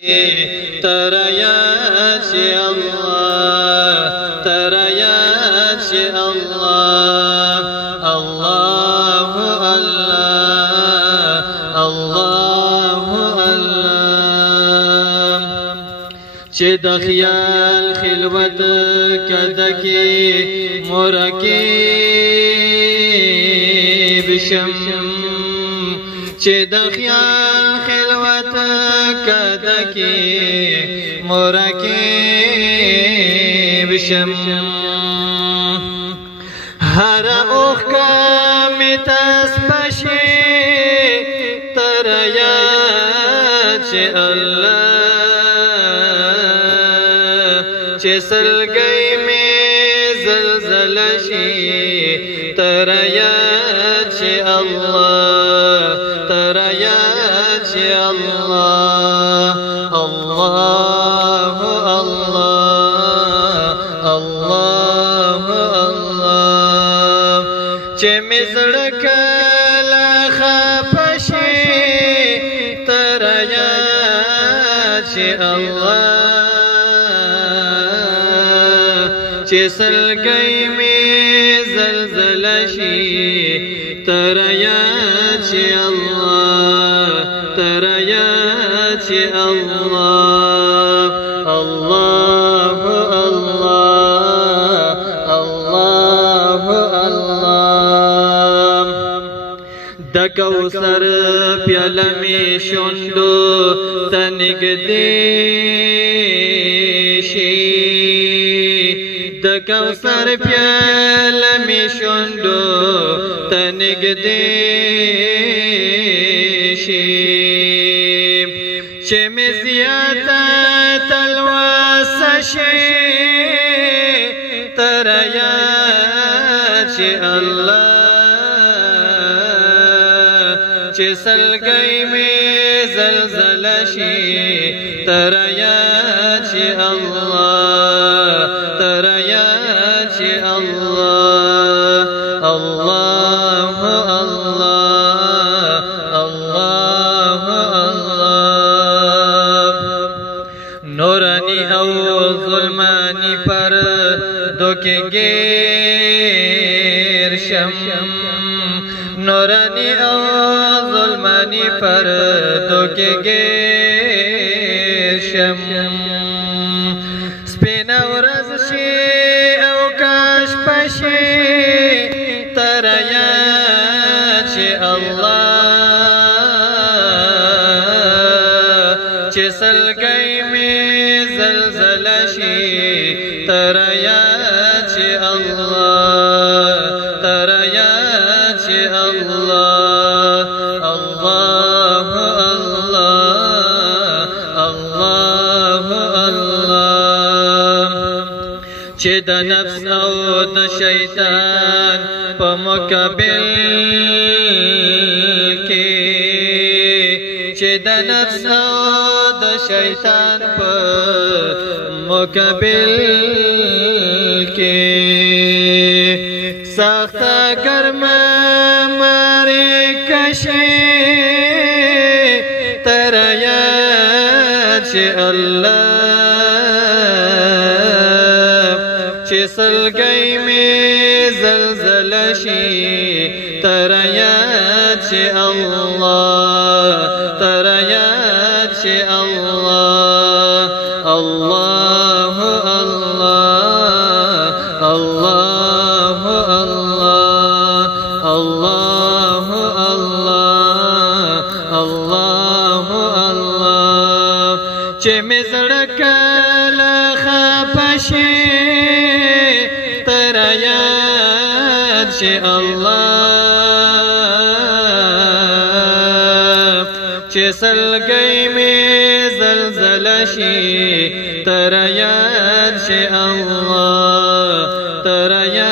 ترى يا شي الله ترى يا شي الله الله الله الله الله چې د خیال خلوت کدکی مرکب شم چې د خیال خلوت کدکی مرکب شم هر اوخ کا متسبشی تر یاد چې الله چې سلګي می زلزل شي تر یاد چې الله تر یاد چې الله الله الله الله الله چې مزړه کله خپشي تر یاد چې الله چې سلګي می زلزل شي تر یاد چې الله تر یاد چې الله الله الله الله الله د کوثر پیاله می شوندو تنګدې شي د کوثر پیاله می شوندو تنګدې شي چې می زیاته تلواس شي تر یاد چې الله چې سلګي می زلزل شي تر یاد چې الله تر یاد چې الله الله الله الله الله نورانی او ظلمانی پر دوکه گیر شم نورانی او ظلمانی پر دوکه گیر شم سپین ورځ شي او کاش پشي تر یاد چې الله چې سلګي می زلزل شي تر یاد چې الله تر یاد چې الله الله الله الله الله چې د نفس او د شیطان په مقابل کې چې د نفس او د شیطان په مقابل کې سخت ګرم مارې کشي تر یاد چې الله چې سلګي می زلزل شي تر یاد چې الله تر یاد چې الله الله الله الله الله الله الله چې مزړه کله خپشي تر یاد چې الله چې سلګي می زلزل شي تر یاد چې الله تر یاد